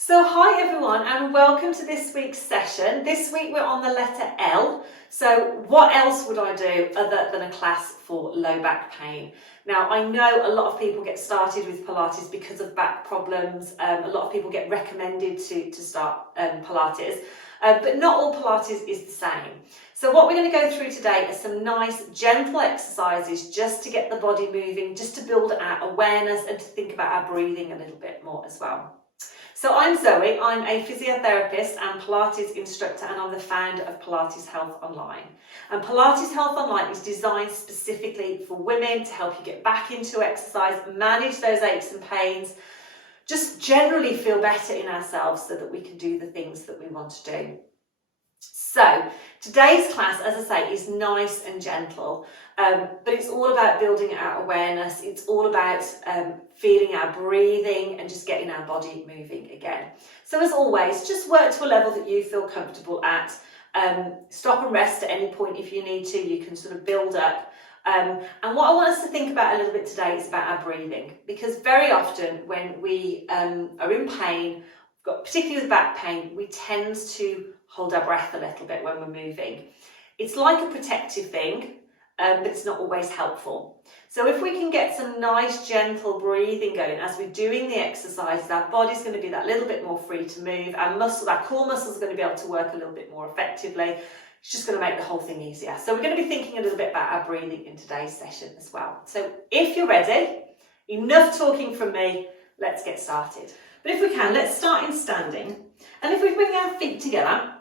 So hi everyone and welcome to this week's session. This week we're on the letter L. So what else would I do other than a class for low back pain? Now I know a lot of people get started with Pilates because of back problems. A lot of people get recommended to start Pilates, but not all Pilates is the same. So what we're going to go through today are some nice gentle exercises just to get the body moving, just to build our awareness and to think about our breathing a little bit more as well. So I'm Zoe, I'm a physiotherapist and Pilates instructor, and I'm the founder of Pilates Health Online. And Pilates Health Online is designed specifically for women to help you get back into exercise, manage those aches and pains, just generally feel better in ourselves so that we can do the things that we want to do. So today's class, as I say, is nice and gentle, but it's all about building our awareness. It's all about feeling our breathing and just getting our body moving again. So as always, just work to a level that you feel comfortable at. Stop and rest at any point if you need to. You can sort of build up. And what I want us to think about a little bit today is about our breathing, because very often when we are in pain, particularly with back pain, we tend to hold our breath a little bit when we're moving. It's like a protective thing, but it's not always helpful. So if we can get some nice gentle breathing going as we're doing the exercises, our body's going to be that little bit more free to move. Our core muscles are going to be able to work a little bit more effectively. It's just going to make the whole thing easier. So we're going to be thinking a little bit about our breathing in today's session as well. So if you're ready, enough talking from me, let's get started. But if we can, let's start in standing. And if we bring our feet together,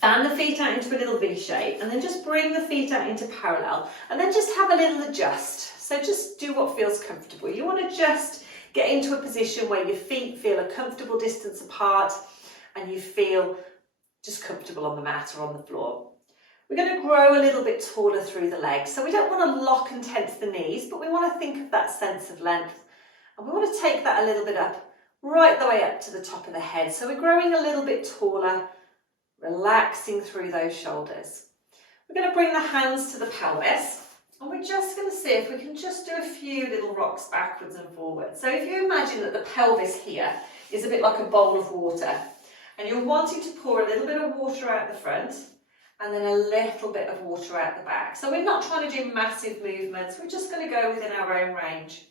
fan the feet out into a little V shape, and then just bring the feet out into parallel, and then just have a little adjust. So just do what feels comfortable. You want to just get into a position where your feet feel a comfortable distance apart and you feel just comfortable on the mat or on the floor. We're going to grow a little bit taller through the legs. So we don't want to lock and tense the knees, but we want to think of that sense of length. And we want to take that a little bit up, right the way up to the top of the head. So we're growing a little bit taller, relaxing through those shoulders. We're going to bring the hands to the pelvis, and we're just going to see if we can just do a few little rocks backwards and forwards. So if you imagine that the pelvis here is a bit like a bowl of water, and you're wanting to pour a little bit of water out the front and then a little bit of water out the back. So we're not trying to do massive movements, we're just going to go within our own range.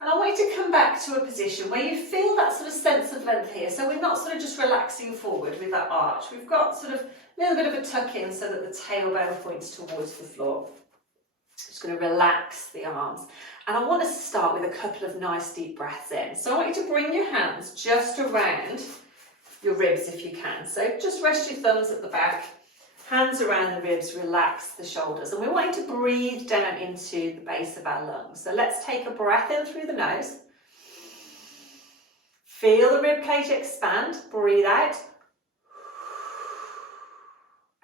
And I want you to come back to a position where you feel that sort of sense of length here. So we're not sort of just relaxing forward with that arch. We've got sort of a little bit of a tuck in so that the tailbone points towards the floor. Just going to relax the arms. And I want us to start with a couple of nice deep breaths in. So I want you to bring your hands just around your ribs if you can. So just rest your thumbs at the back. Hands around the ribs, relax the shoulders. And we want you to breathe down into the base of our lungs. So let's take a breath in through the nose. Feel the rib cage expand. Breathe out.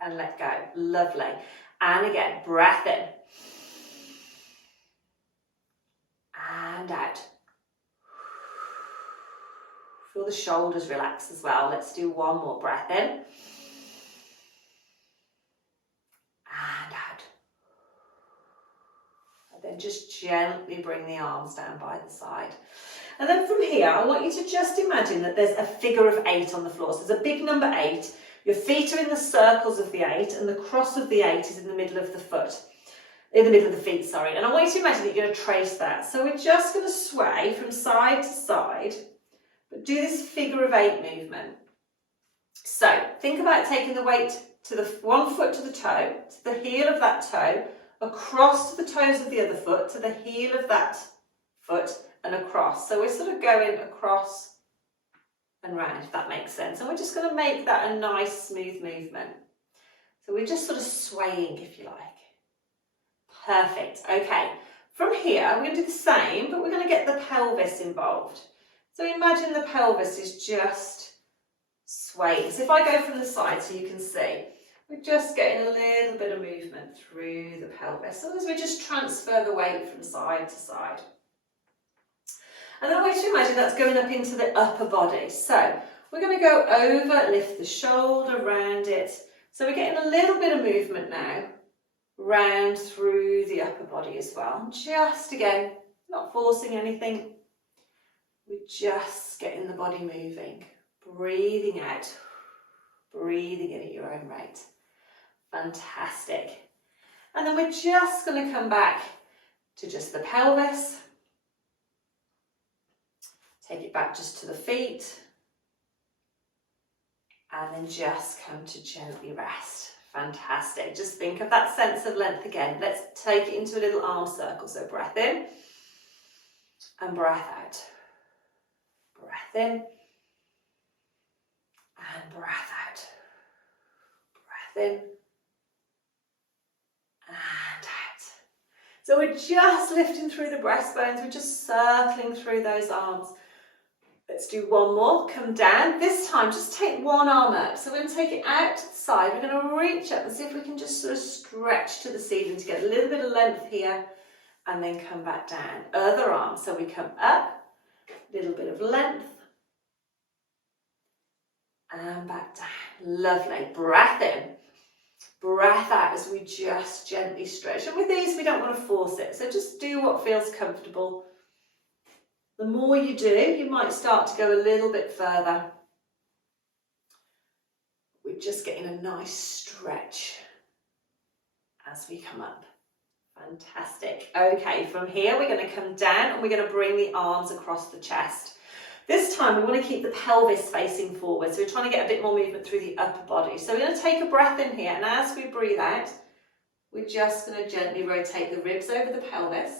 And let go. Lovely. And again, breath in. And out. Feel the shoulders relax as well. Let's do one more breath in. Then just gently bring the arms down by the side. And then from here, I want you to just imagine that there's a figure of 8 on the floor. So there's a big number 8. Your feet are in the circles of the 8, and the cross of the 8 is in the middle of the feet, sorry. And I want you to imagine that you're going to trace that. So we're just going to sway from side to side, but do this figure of 8 movement. So think about taking the weight to the one foot to the toe, to the heel of that toe, across to the toes of the other foot, to the heel of that foot, and across. So we're sort of going across and round, if that makes sense. And we're just going to make that a nice smooth movement. So we're just sort of swaying, if you like. Perfect. Okay. From here, we're going to do the same, but we're going to get the pelvis involved. So imagine the pelvis is just swaying. So if I go from the side so you can see, we're just getting a little bit of movement through the pelvis. So as we just transfer the weight from side to side. And then I want you to imagine that's going up into the upper body. So we're going to go over, lift the shoulder, round it. So we're getting a little bit of movement now, round through the upper body as well. Just again, not forcing anything. We're just getting the body moving, breathing out, breathing in at your own rate. Fantastic. And then we're just going to come back to just the pelvis. Take it back just to the feet. And then just come to gently rest. Fantastic. Just think of that sense of length again. Let's take it into a little arm circle. So breath in and breath out. Breath in and breath out. Breath in and out. So we're just lifting through the breastbones. We're just circling through those arms. Let's do one more. Come down. This time, just take one arm up. So we're going to take it out to the side. We're going to reach up and see if we can just sort of stretch to the ceiling to get a little bit of length here. And then come back down. Other arm. So we come up, a little bit of length. And back down. Lovely. Breath in. Breath out as we just gently stretch. And with these, we don't want to force it. So just do what feels comfortable. The more you do, you might start to go a little bit further. We're just getting a nice stretch as we come up. Fantastic. Okay, from here we're going to come down and we're going to bring the arms across the chest. This time we want to keep the pelvis facing forward, so we're trying to get a bit more movement through the upper body. So we're going to take a breath in here, and as we breathe out, we're just going to gently rotate the ribs over the pelvis,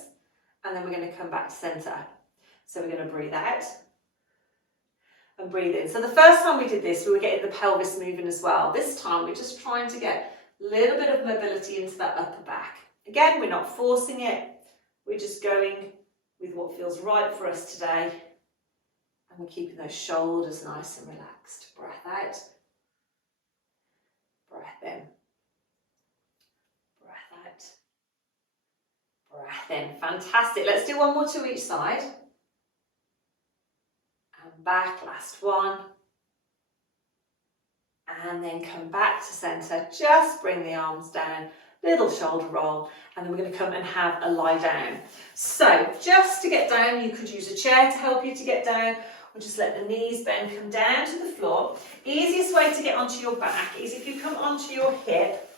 and then we're going to come back to centre. So we're going to breathe out and breathe in. So the first time we did this, we were getting the pelvis moving as well. This time we're just trying to get a little bit of mobility into that upper back. Again, we're not forcing it. We're just going with what feels right for us today. And we're keeping those shoulders nice and relaxed. Breath out. Breath in. Breath out. Breath in. Fantastic. Let's do one more to each side. And back, last one. And then come back to centre. Just bring the arms down. Little shoulder roll. And then we're going to come and have a lie down. So just to get down, you could use a chair to help you to get down. Or just let the knees bend, come down to the floor. Easiest way to get onto your back is if you come onto your hip,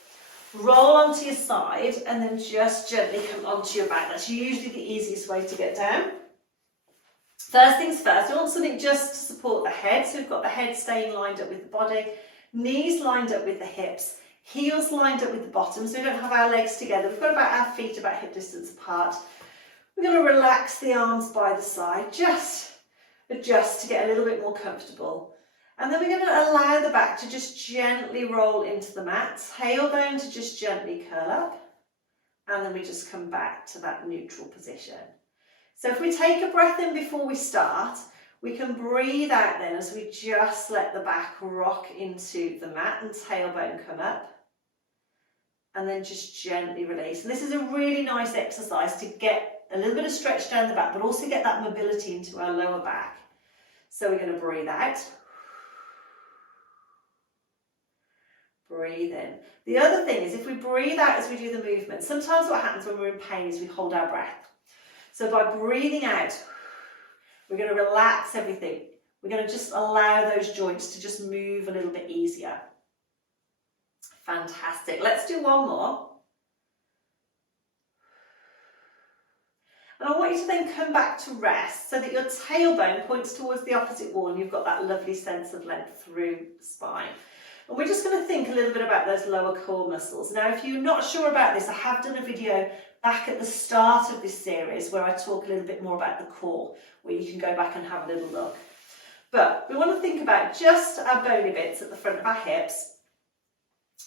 roll onto your side, and then just gently come onto your back. That's usually the easiest way to get down. First things first, we want something just to support the head. So we've got the head staying lined up with the body, knees lined up with the hips, heels lined up with the bottom, so we don't have our legs together. We've got about our feet about hip distance apart. We're going to relax the arms by the side, just adjust to get a little bit more comfortable. And then we're going to allow the back to just gently roll into the mat, tailbone to just gently curl up, and then we just come back to that neutral position. So if we take a breath in before we start, we can breathe out then as we just let the back rock into the mat and tailbone come up. And then just gently release. And this is a really nice exercise to get a little bit of stretch down the back, but also get that mobility into our lower back. So we're going to breathe out. Breathe in. The other thing is if we breathe out as we do the movement, sometimes what happens when we're in pain is we hold our breath. So by breathing out, we're going to relax everything. We're going to just allow those joints to just move a little bit easier. Fantastic. Let's do one more. And I want you to then come back to rest so that your tailbone points towards the opposite wall and you've got that lovely sense of length through the spine. And we're just going to think a little bit about those lower core muscles. Now, if you're not sure about this, I have done a video back at the start of this series where I talk a little bit more about the core, where you can go back and have a little look. But we want to think about just our bony bits at the front of our hips,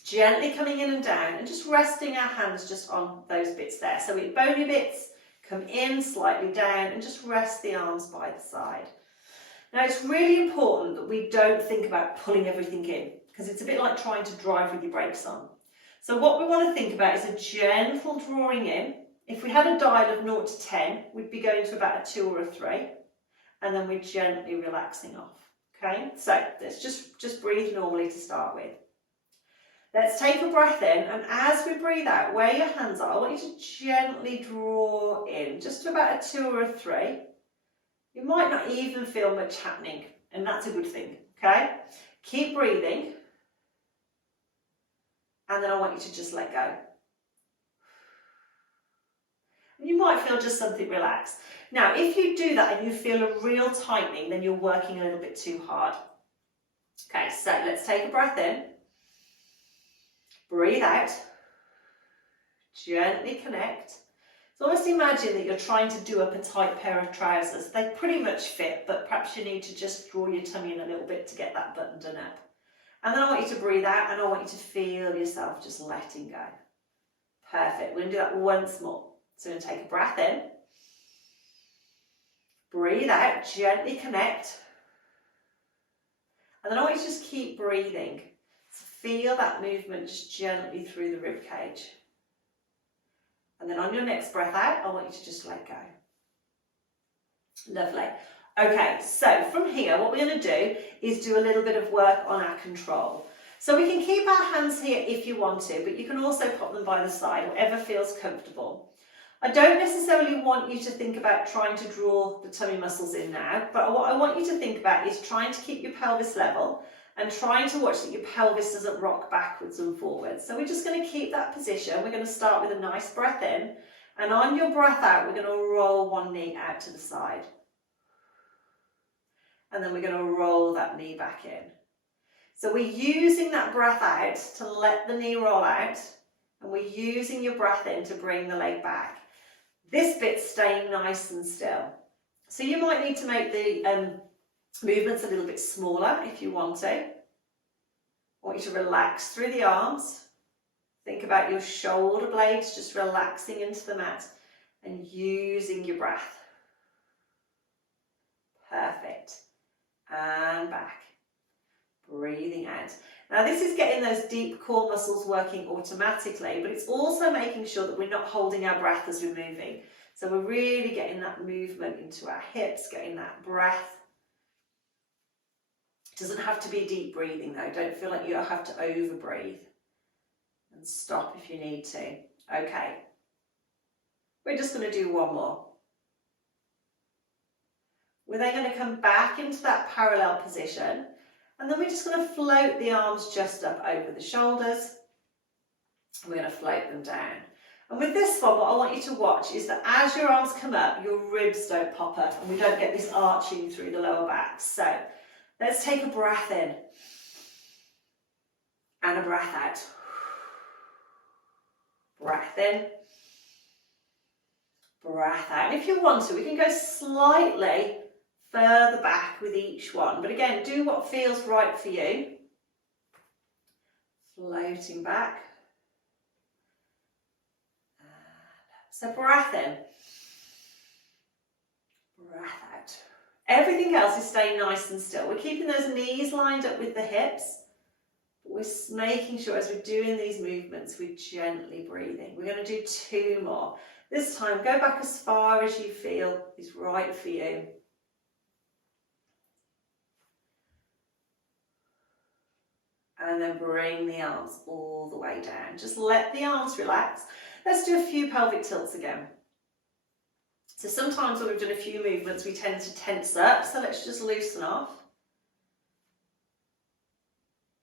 gently coming in and down and just resting our hands just on those bits there. So we bony bits, come in, slightly down, and just rest the arms by the side. Now it's really important that we don't think about pulling everything in, because it's a bit like trying to drive with your brakes on. So what we want to think about is a gentle drawing in. If we had a dial of 0 to 10, we'd be going to about a 2 or a 3, and then we're gently relaxing off. Okay, so let's just breathe normally to start with. Let's take a breath in, and as we breathe out, where your hands are, I want you to gently draw in, just to about a 2 or a 3, You might not even feel much happening, and that's a good thing, okay? Keep breathing, and then I want you to just let go. And you might feel just something relaxed. Now, if you do that and you feel a real tightening, then you're working a little bit too hard. Okay, so let's take a breath in. Breathe out. Gently connect. So almost imagine that you're trying to do up a tight pair of trousers. They pretty much fit, but perhaps you need to just draw your tummy in a little bit to get that button done up. And then I want you to breathe out, and I want you to feel yourself just letting go. Perfect. We're going to do that once more. So we're going to take a breath in. Breathe out, gently connect. And then I want you to just keep breathing. So feel that movement just gently through the rib cage. And then on your next breath out, I want you to just let go. Lovely. Okay, so from here, what we're going to do is do a little bit of work on our control. So we can keep our hands here if you want to, but you can also pop them by the side, whatever feels comfortable. I don't necessarily want you to think about trying to draw the tummy muscles in now, but what I want you to think about is trying to keep your pelvis level and trying to watch that your pelvis doesn't rock backwards and forwards. So we're just going to keep that position. We're going to start with a nice breath in, and on your breath out, we're going to roll one knee out to the side. And then we're going to roll that knee back in. So we're using that breath out to let the knee roll out, and we're using your breath in to bring the leg back. This bit's staying nice and still. So you might need to make the movements a little bit smaller if you want to. I want you to relax through the arms. Think about your shoulder blades just relaxing into the mat and using your breath. Perfect. And back. Breathing out. Now this is getting those deep core muscles working automatically, but it's also making sure that we're not holding our breath as we're moving. So we're really getting that movement into our hips, getting that breath. It doesn't have to be deep breathing though. Don't feel like you have to over breathe. And stop if you need to. Okay. We're just going to do one more. We're then going to come back into that parallel position. And then we're just going to float the arms just up over the shoulders. We're going to float them down. And with this one, what I want you to watch is that as your arms come up, your ribs don't pop up and we don't get this arching through the lower back. So let's take a breath in and a breath out. Breath in, breath out. And if you want to, we can go slightly further back with each one, but again, do what feels right for you. Floating back. So breath in, breath out. Everything else is staying nice and still. We're keeping those knees lined up with the hips, but we're making sure as we're doing these movements, we're gently breathing. We're going to do two more. This time, go back as far as you feel is right for you. And then bring the arms all the way down. Just let the arms relax. Let's do a few pelvic tilts again. So sometimes when we've done a few movements, we tend to tense up. So let's just loosen off.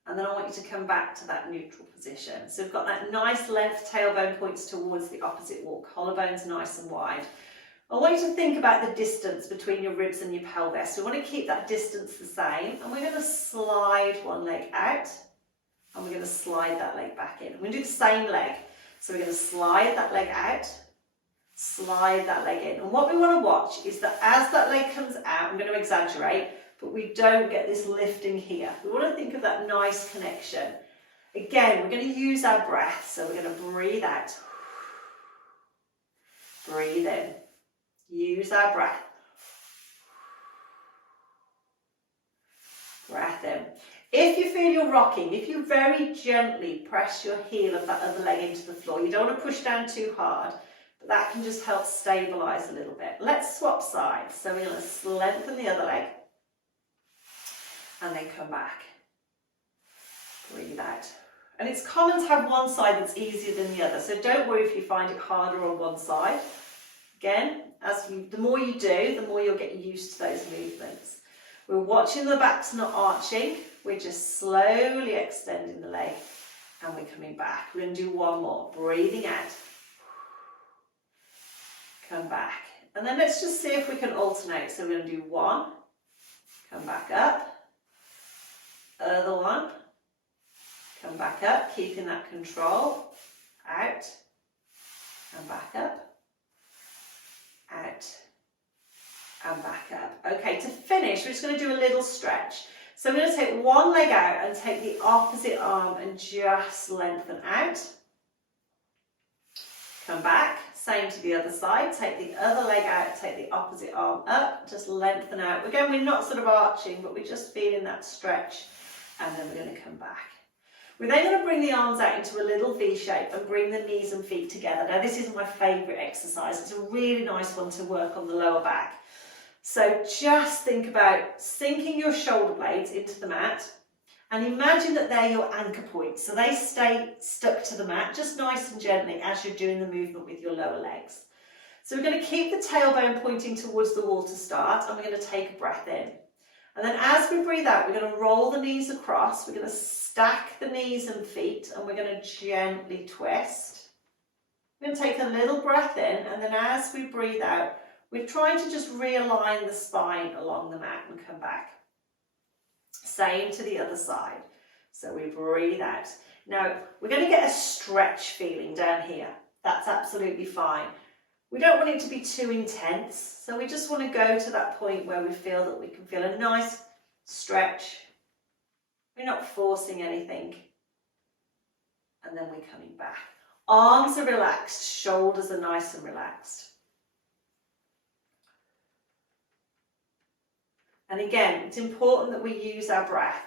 And then I want you to come back to that neutral position. So we've got that nice length, tailbone points towards the opposite wall. Collarbone's nice and wide. I want you to think about the distance between your ribs and your pelvis. We want to keep that distance the same. And we're going to slide one leg out. And we're going to slide that leg back in. We're going to do the same leg. So we're going to slide that leg out, slide that leg in. And what we want to watch is that as that leg comes out, I'm going to exaggerate, but we don't get this lifting here. We want to think of that nice connection. Again, we're going to use our breath. So we're going to breathe out, breathe in, use our breath, breath in. If you feel you're rocking, if you very gently press your heel of that other leg into the floor, you don't want to push down too hard, but that can just help stabilize a little bit. Let's swap sides. So we're going to lengthen the other leg and then come back. Breathe out. And it's common to have one side that's easier than the other, so don't worry if you find it harder on one side. Again, The more you do, the more you'll get used to those movements. We're watching the back's not arching. We're just slowly extending the leg and we're coming back. We're going to do one more. Breathing out. Come back. And then let's just see if we can alternate. So we're going to do one. Come back up. Other one. Come back up, keeping that control. Out. And back up. Out. And back up. Okay, to finish, we're just going to do a little stretch. So we're going to take one leg out and take the opposite arm and just lengthen out. Come back, same to the other side. Take the other leg out, take the opposite arm up, just lengthen out. Again, we're not sort of arching, but we're just feeling that stretch. And then we're going to come back. We're then going to bring the arms out into a little V shape and bring the knees and feet together. Now, this is my favourite exercise. It's a really nice one to work on the lower back. So just think about sinking your shoulder blades into the mat and imagine that they're your anchor points. So they stay stuck to the mat just nice and gently as you're doing the movement with your lower legs. So we're going to keep the tailbone pointing towards the wall to start, and we're going to take a breath in. And then as we breathe out, we're going to roll the knees across. We're going to stack the knees and feet, and we're going to gently twist. We're going to take a little breath in, and then as we breathe out, we're trying to just realign the spine along the mat and come back. Same to the other side. So we breathe out. Now, we're going to get a stretch feeling down here. That's absolutely fine. We don't want it to be too intense, so we just want to go to that point where we feel that we can feel a nice stretch. We're not forcing anything. And then we're coming back. Arms are relaxed, shoulders are nice and relaxed. And again, it's important that we use our breath.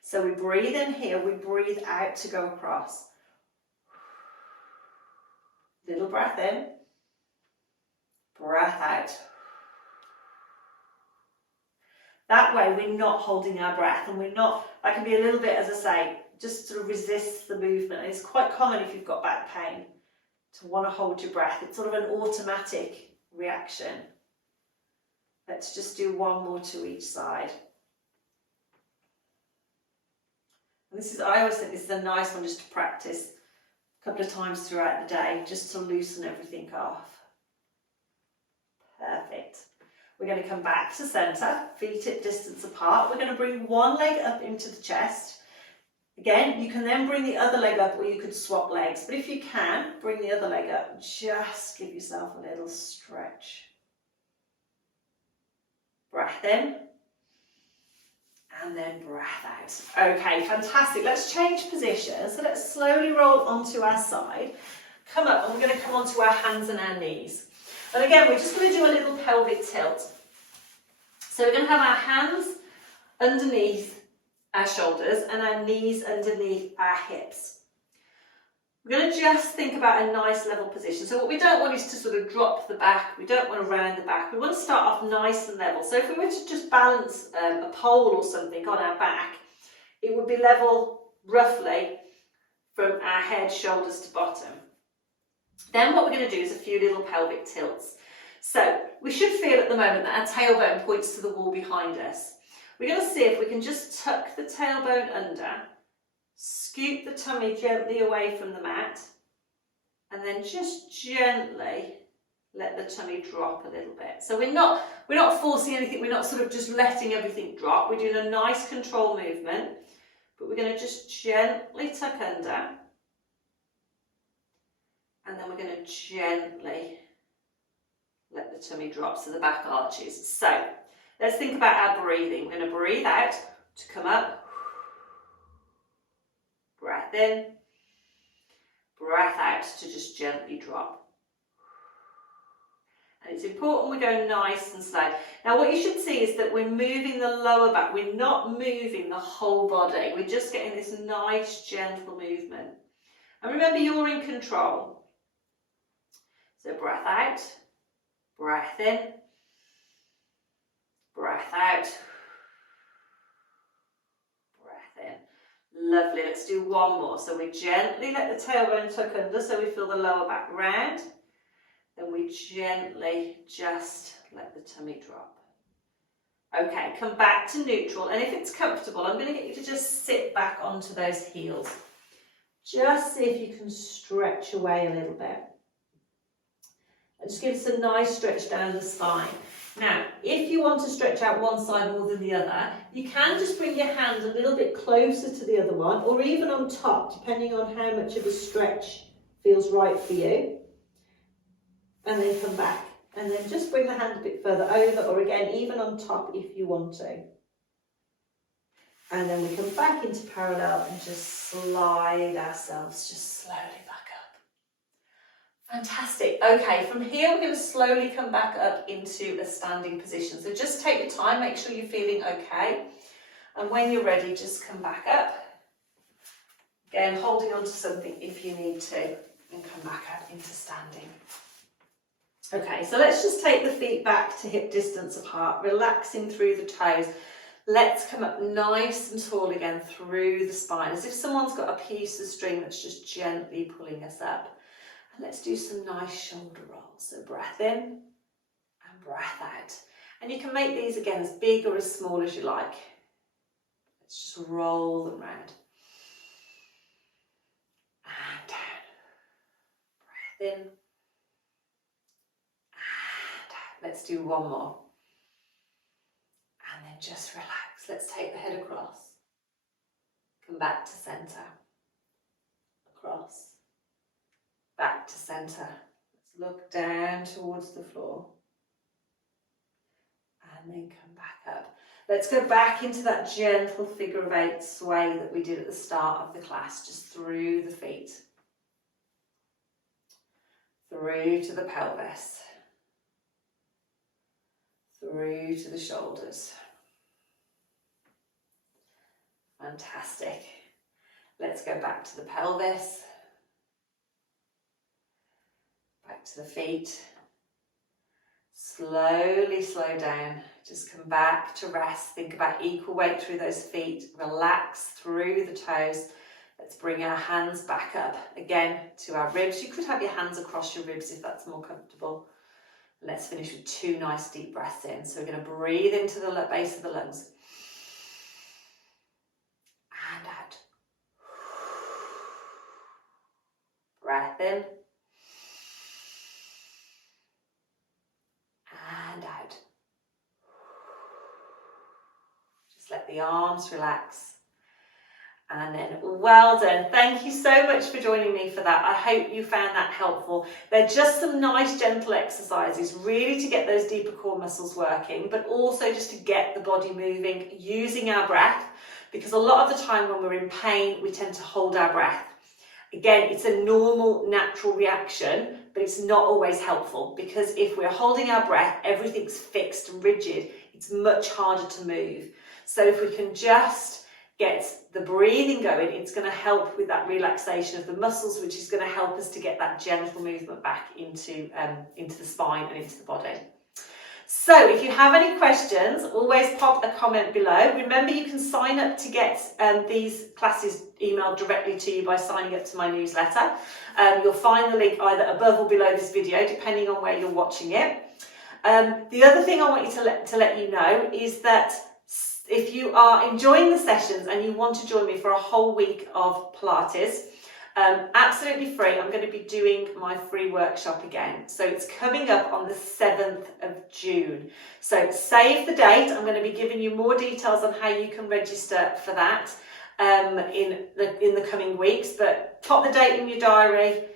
So we breathe in here, we breathe out to go across. Little breath in, breath out. That way we're not holding our breath, and we're not, that can be a little bit, as I say, just sort of resist the movement. And it's quite common if you've got back pain to want to hold your breath. It's sort of an automatic reaction. Let's just do one more to each side. And this is, I always think this is a nice one just to practice a couple of times throughout the day, just to loosen everything off. Perfect. We're going to come back to centre, feet at distance apart. We're going to bring one leg up into the chest. Again, you can then bring the other leg up, or you could swap legs. But if you can, bring the other leg up. Just give yourself a little stretch. Breath in, and then breath out. Okay, fantastic. Let's change position. So let's slowly roll onto our side. Come up, and we're going to come onto our hands and our knees. And again, we're just going to do a little pelvic tilt. So we're going to have our hands underneath our shoulders and our knees underneath our hips. We're going to just think about a nice level position. So what we don't want is to sort of drop the back. We don't want to round the back. We want to start off nice and level. So if we were to just balance a pole or something on our back, it would be level roughly from our head, shoulders to bottom. Then what we're going to do is a few little pelvic tilts. So we should feel at the moment that our tailbone points to the wall behind us. We're going to see if we can just tuck the tailbone under, scoop the tummy gently away from the mat, and then just gently let the tummy drop a little bit. So we're not forcing anything, we're not sort of just letting everything drop. We're doing a nice control movement, but we're going to just gently tuck under, and then we're going to gently let the tummy drop so the back arches. So let's think about our breathing. We're going to breathe out to come up. Breath in, breath out to just gently drop. And it's important we go nice and slow. Now what you should see is that we're moving the lower back. We're not moving the whole body. We're just getting this nice gentle movement. And remember, you're in control. So breath out, breath in, breath out. Lovely, let's do one more. So we gently let the tailbone tuck under so we feel the lower back round. Then we gently just let the tummy drop. Okay, come back to neutral, and if it's comfortable, I'm going to get you to just sit back onto those heels. Just see if you can stretch away a little bit. And just give us a nice stretch down the spine. Now, if you want to stretch out one side more than the other, you can just bring your hand a little bit closer to the other one, or even on top, depending on how much of a stretch feels right for you. And then come back. And then just bring the hand a bit further over, or again, even on top if you want to. And then we come back into parallel and just slide ourselves just slowly back up. Fantastic. Okay, from here we're going to slowly come back up into a standing position. So just take your time, make sure you're feeling okay. And when you're ready, just come back up. Again, holding on to something if you need to, and come back up into standing. Okay, so let's just take the feet back to hip distance apart, relaxing through the toes. Let's come up nice and tall again through the spine, as if someone's got a piece of string that's just gently pulling us up. And let's do some nice shoulder rolls. So breath in and breath out. And you can make these again as big or as small as you like. Let's just roll them round. And down. Breath in. Let's do one more. And then just relax. Let's take the head across. Come back to centre. Across. Back to centre. Let's look down towards the floor. And then come back up. Let's go back into that gentle figure of 8 sway that we did at the start of the class, just through the feet. Through to the pelvis. Through to the shoulders. Fantastic. Let's go back to the pelvis. Back to the feet. Slowly slow down. Just come back to rest. Think about equal weight through those feet. Relax through the toes. Let's bring our hands back up again to our ribs. You could have your hands across your ribs if that's more comfortable. Let's finish with 2 nice deep breaths in. So we're going to breathe into the base of the lungs. And out. Breath in. And out. Just let the arms relax. And then, well done. Thank you so much for joining me for that. I hope you found that helpful. They're just some nice gentle exercises, really to get those deeper core muscles working, but also just to get the body moving using our breath, because a lot of the time when we're in pain, we tend to hold our breath. Again, it's a normal, natural reaction, but it's not always helpful, because if we're holding our breath, everything's fixed and rigid. It's much harder to move. So if we can just get the breathing going, it's going to help with that relaxation of the muscles, which is going to help us to get that gentle movement back into the spine and into the body. So if you have any questions, always pop a comment below. Remember, you can sign up to get these classes emailed directly to you by signing up to my newsletter. You'll find the link either above or below this video, depending on where you're watching it. The other thing I want you to let you know is that if you are enjoying the sessions and you want to join me for a whole week of Pilates, absolutely free, I'm going to be doing my free workshop again. So it's coming up on the 7th of June. So save the date. I'm going to be giving you more details on how you can register for that in the coming weeks. But pop the date in your diary.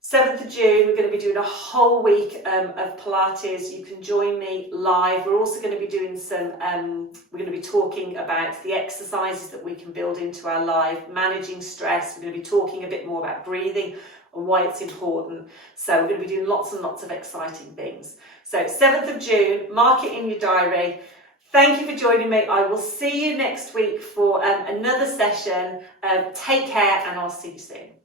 7th of June, we're going to be doing a whole week of Pilates. You can join me live. We're also going to be doing we're going to be talking about the exercises that we can build into our life, managing stress. We're going to be talking a bit more about breathing and why it's important. So we're going to be doing lots and lots of exciting things. So 7th of June, mark it in your diary. Thank you for joining me. I will see you next week for another session. Take care, and I'll see you soon.